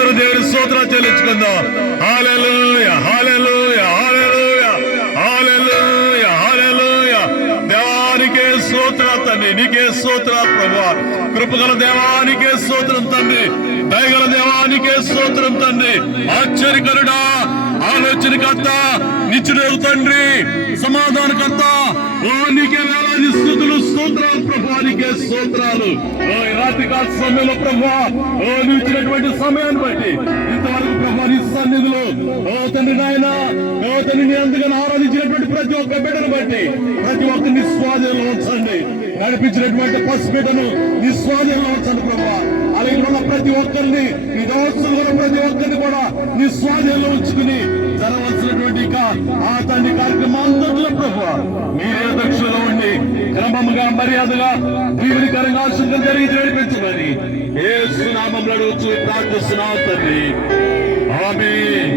అందరూ దేవుని స్తోత్రాలు చెల్లించుకుందాం. హల్లెలూయా హల్లెలూయా హల్లెలూయా హల్లెలూయా హల్లెలూయా. దేవానికే స్తోత్రాలు తండ్రి, నీకే స్తోత్రాలు ప్రభువా. కృపగల దేవానికే స్తోత్రం తండ్రి, దయగల దేవానికే స్తోత్రం తండ్రి. ఆశ్చర్యకరుడా, ఆలోచనకర్త, నిత్యుడగు తండ్రి, సమాధానకర్త, ఓ నీకే వేలాది స్తుతులు స్తోత్రాలు ప్రభువా, నీకే స్తోత్రాలు. ఓ రాత్రి కాల సమయంలో ప్రభువా, ఓ నువ్వు ఇచ్చినటువంటి సమయాన్ని బట్టి ఇంతవరకు ప్రభువా నీ సన్నిధిలో ఓ తండ్రి నాయన, ఓ తండ్రి నీ అందుకని ఆరాధించినటువంటి ప్రతి ఒక్క బిడ్డను బట్టి ప్రతి ఒక్క నీ స్వాధీనంలో ఉంచండి. నడిపించినటువంటి పసిబిడ్డను నీ స్వాధీనంలో ఉంచండి ప్రభువా. అలాగే ఉన్న ప్రతి ఒక్కరిని, నీ దోస్తులు ఉన్న ప్రతి ఒక్కరిని కూడా నీ స్వాధీనంలో ఉంచుకుని జరవలసినటువంటి ఆ తండ్రి కార్యక్రమం అంతట్లో ప్రభువా మీరే దక్షిణలో ఉండి క్రమముగా మర్యాదగా దీవెనకరంగా శుద్ధం జరిగి నడిపించమని యేసు నామములో అడుగుచు ప్రార్థిస్తున్నాం తండ్రి. ఆమేన్.